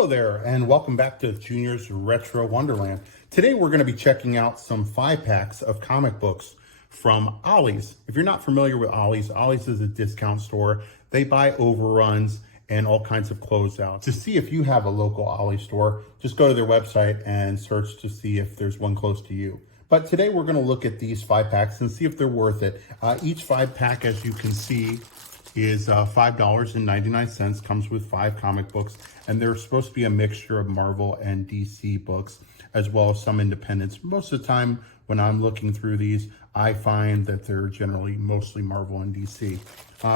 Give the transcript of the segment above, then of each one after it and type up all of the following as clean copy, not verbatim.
Hello there, and welcome back to Junior's Retro Wonderland. Today we're going to be checking out some 5-packs of comic books from Ollie's. If you're not familiar with Ollie's, Ollie's is a discount store. They buy overruns and all kinds of closeouts. To see if you have a local Ollie's store, just go to their website and search to see if there's one close to you. But today we're going to look at these 5-packs and see if they're worth it. Each 5-pack, as you can see, is $5.99, comes with 5 comic books, and they're supposed to be a mixture of Marvel and DC books, as well as some independents. Most of the time when I'm looking through these, I find that they're generally mostly Marvel and DC.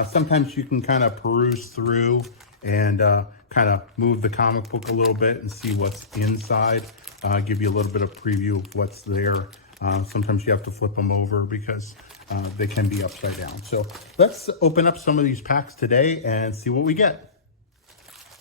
Sometimes you can kind of peruse through and kind of move the comic book a little bit and see what's inside, give you a little bit of preview of what's there. Sometimes you have to flip them over because they can be upside down. So let's open up some of these packs today and see what we get.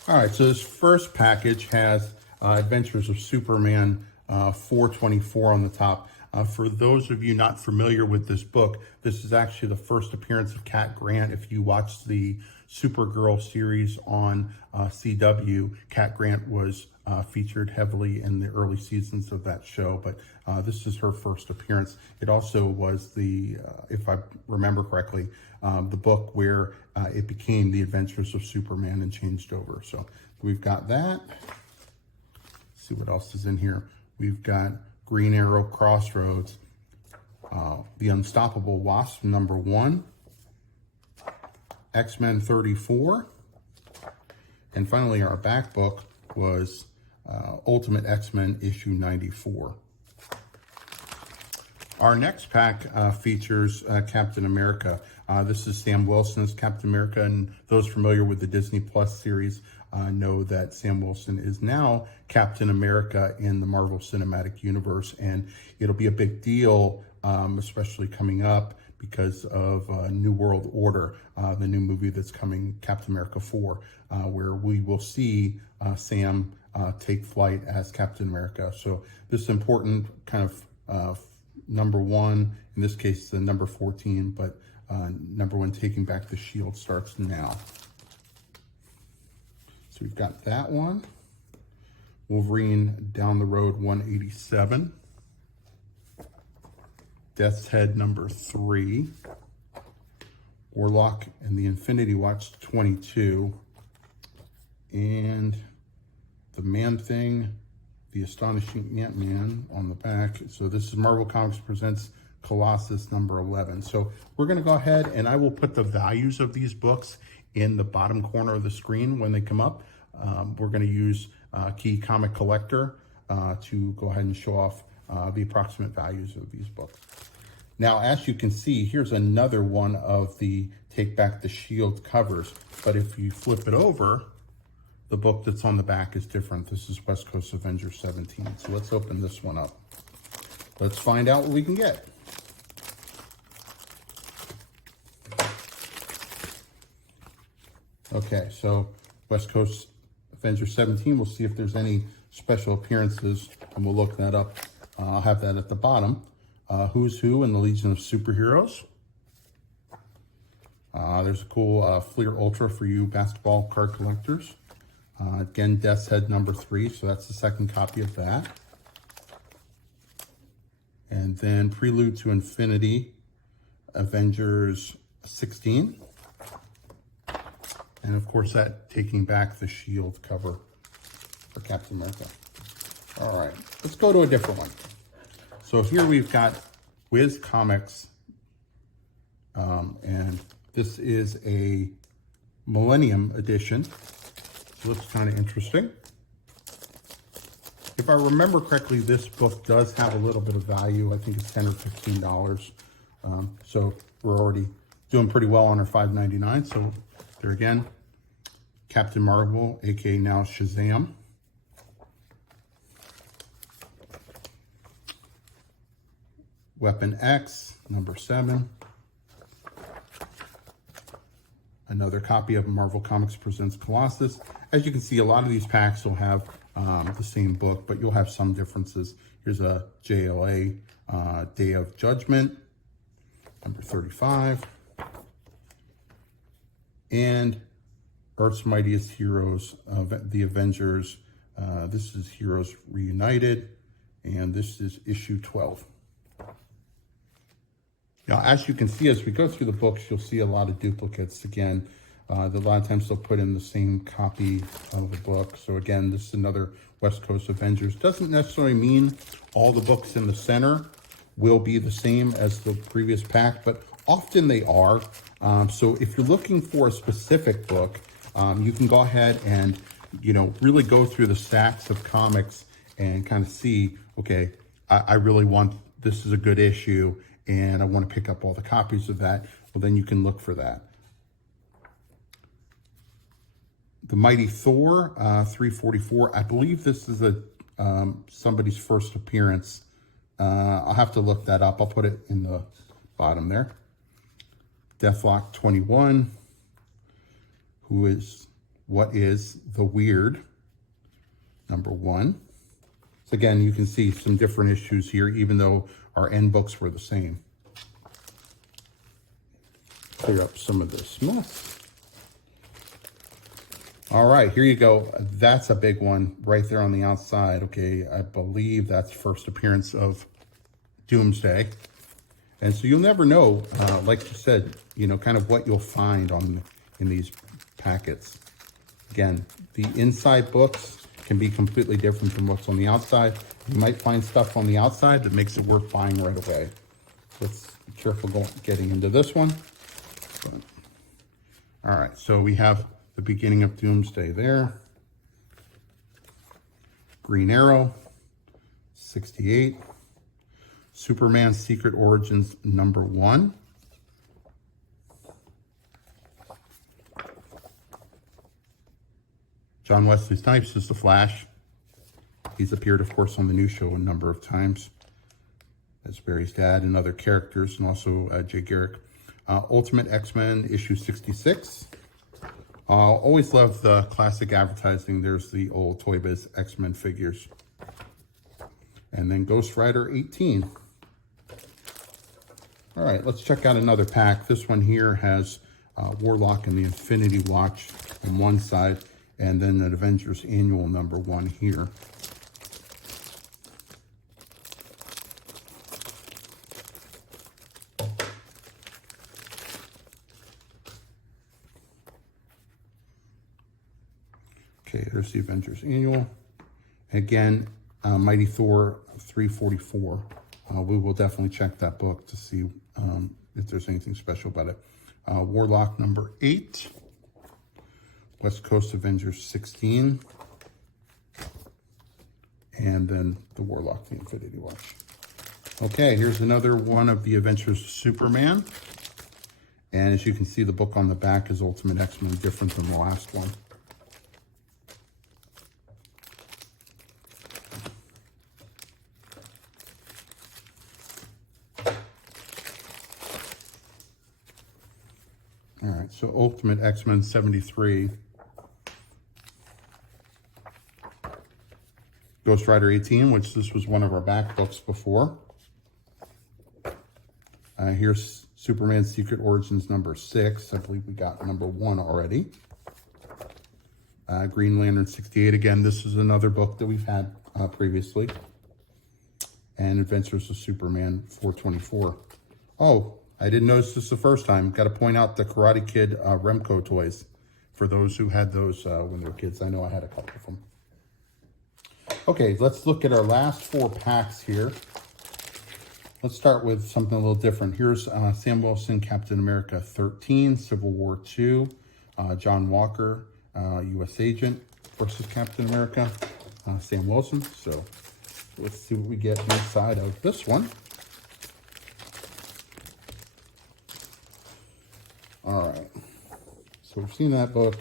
All right, so this first package has Adventures of Superman 424 on the top. For those of you not familiar with this book, this is actually the first appearance of Cat Grant. If you watch the Supergirl series on CW, Cat Grant was featured heavily in the early seasons of that show, but this is her first appearance. It also was the, if I remember correctly, the book where it became The Adventures of Superman and changed over. So we've got that. Let's see what else is in here. We've got Green Arrow Crossroads, The Unstoppable Wasp #1, X-Men 34, and finally our back book was Ultimate X-Men issue 94. Our next pack features Captain America. This is Sam Wilson's Captain America, and those familiar with the Disney Plus series know that Sam Wilson is now Captain America in the Marvel Cinematic Universe, and it'll be a big deal, especially coming up because of New World Order, the new movie that's coming, Captain America 4, where we will see Sam take flight as Captain America. So this is important kind of #1, in this case the number 14, but #1 taking back the shield starts now. So we've got that one. Wolverine Down the Road 187. Death's Head #3. Warlock and the Infinity Watch 22. And the Man-Thing, the Astonishing Ant-Man on the back. So this is Marvel Comics Presents Colossus #11. So we're going to go ahead and I will put the values of these books in the bottom corner of the screen when they come up. We're going to use Key Comic Collector to go ahead and show off the approximate values of these books. Now, as you can see, here's another one of the Take Back the Shield covers. But if you flip it over, the book that's on the back is different. This is West Coast Avengers 17. So let's open this one up. Let's find out what we can get. Okay, so West Coast Avengers 17, we'll see if there's any special appearances, and we'll look that up. I'll have that at the bottom. Who's Who in the Legion of Superheroes. There's a cool Fleer Ultra for you basketball card collectors. Again, Death's Head #3, so that's the second copy of that. And then Prelude to Infinity, Avengers 16. And of course that Taking Back the Shield cover for Captain America. All right, let's go to a different one. So here we've got Wiz Comics, and this is a Millennium edition. It looks kind of interesting. If I remember correctly, this book does have a little bit of value. I think it's $10 or $15. So we're already doing pretty well on our $5.99. So there again, Captain Marvel, aka now Shazam. Weapon X, #7. Another copy of Marvel Comics Presents Colossus. As you can see, a lot of these packs will have the same book, but you'll have some differences. Here's a JLA, Day of Judgment, #35. And Earth's Mightiest Heroes of the Avengers This is Heroes Reunited, and this is issue 12. Now, as you can see, as we go through the books, you'll see a lot of duplicates. Again, a lot of times they'll put in the same copy of the book. So again, this is another West Coast Avengers. Doesn't necessarily mean all the books in the center will be the same as the previous pack, but often they are. So if you're looking for a specific book, you can go ahead and, really go through the stacks of comics and kind of see, okay, I really want, this is a good issue, and I want to pick up all the copies of that. Well, then you can look for that. The Mighty Thor, 344. I believe this is somebody's first appearance. I'll have to look that up. I'll put it in the bottom there. Deathlock 21, What is the Weird, #1. So again, you can see some different issues here, even though our end books were the same. Clear up some of this mess. All right, here you go. That's a big one right there on the outside. Okay, I believe that's first appearance of Doomsday. And so you'll never know, like you said, kind of what you'll find in these packets. Again, the inside books can be completely different from what's on the outside. You might find stuff on the outside that makes it worth buying right away. Let's be careful getting into this one. All right, so we have the beginning of Doomsday there. Green Arrow, 68. Superman Secret Origins #1. John Wesley Snipes is the Flash. He's appeared, of course, on the new show a number of times as Barry's dad and other characters, and also Jay Garrick. Ultimate X-Men issue 66. Always love the classic advertising. There's the old Toy Biz X-Men figures. And then Ghost Rider 18. All right, let's check out another pack. This one here has Warlock and the Infinity Watch on one side, and then an Avengers Annual #1 here. Okay, there's the Avengers Annual. Again, Mighty Thor 344. We will definitely check that book to see if there's anything special about it. Warlock #8. West Coast Avengers 16. And then the Warlock, the Infinity Watch. Okay, here's another one of the Adventures of Superman. And as you can see, the book on the back is Ultimate X-Men, different than the last one. All right, so Ultimate X-Men 73. Ghost Rider 18, which this was one of our back books before. Here's Superman Secret Origins #6. I believe we got #1 already. Green Lantern 68. Again, this is another book that we've had previously. And Adventures of Superman 424. Oh, I didn't notice this the first time. Got to point out the Karate Kid Remco toys. For those who had those when they were kids. I know I had a couple of them. Okay, let's look at our last 4 packs here. Let's start with something a little different. Here's Sam Wilson, Captain America 13, Civil War 2, John Walker, U.S. Agent versus Captain America, Sam Wilson. So let's see what we get inside of this one. All right, so we've seen that book.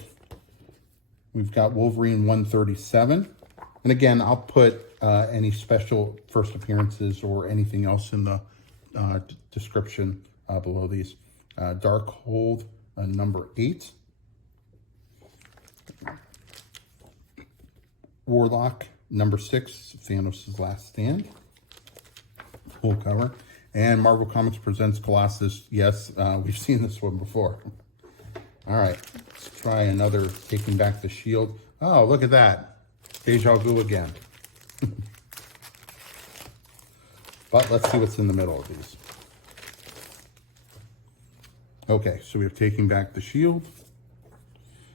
We've got Wolverine 137. And again, I'll put any special first appearances or anything else in the description below these. Darkhold #8. Warlock #6, Thanos' Last Stand. Full cover. And Marvel Comics presents Colossus. Yes, we've seen this one before. All right, let's try another Taking Back the Shield. Oh, look at that. Deja vu again. But let's see what's in the middle of these. Okay, so we have Taking Back the Shield.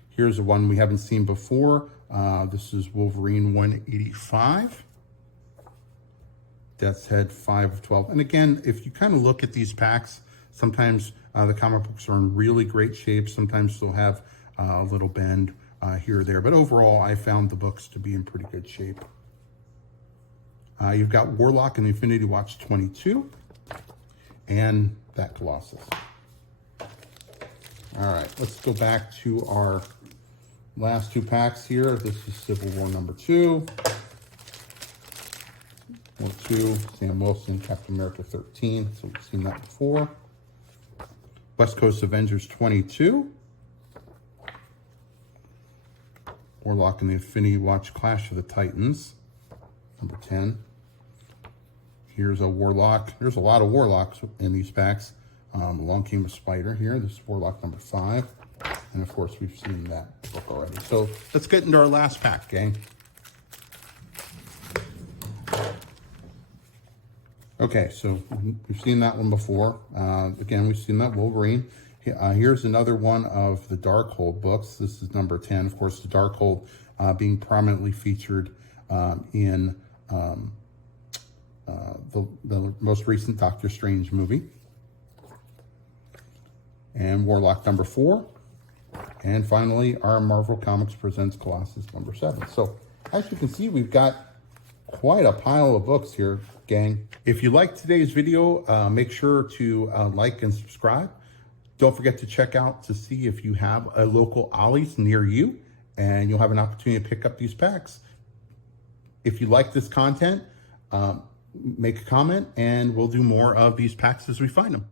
Here's the one we haven't seen before. This is Wolverine 185. Death's Head 5 of 12. And again, if you kind of look at these packs, sometimes the comic books are in really great shape. Sometimes they'll have a little bend here or there. But overall, I found the books to be in pretty good shape. You've got Warlock and the Infinity Watch 22. And that Colossus. All right, let's go back to our last two packs here. This is Civil War number 2. War 2, Sam Wilson, Captain America 13. So we've seen that before. West Coast Avengers 22. Warlock and the Infinity Watch Clash of the Titans, number 10. Here's a Warlock. There's a lot of Warlocks in these packs. Along Came a Spider here. This is Warlock number 5. And of course, we've seen that book already. So let's get into our last pack, gang. Okay, so we've seen that one before. Again, we've seen that Wolverine. Here's another one of the Darkhold books. This is number 10. Of course, the Darkhold being prominently featured in the most recent Doctor Strange movie. And Warlock number 4. And finally, our Marvel Comics Presents Colossus number 7. So as you can see, we've got quite a pile of books here, gang. If you liked today's video, make sure to like and subscribe. Don't forget to check out to see if you have a local Ollie's near you, and you'll have an opportunity to pick up these packs. If you like this content, make a comment, and we'll do more of these packs as we find them.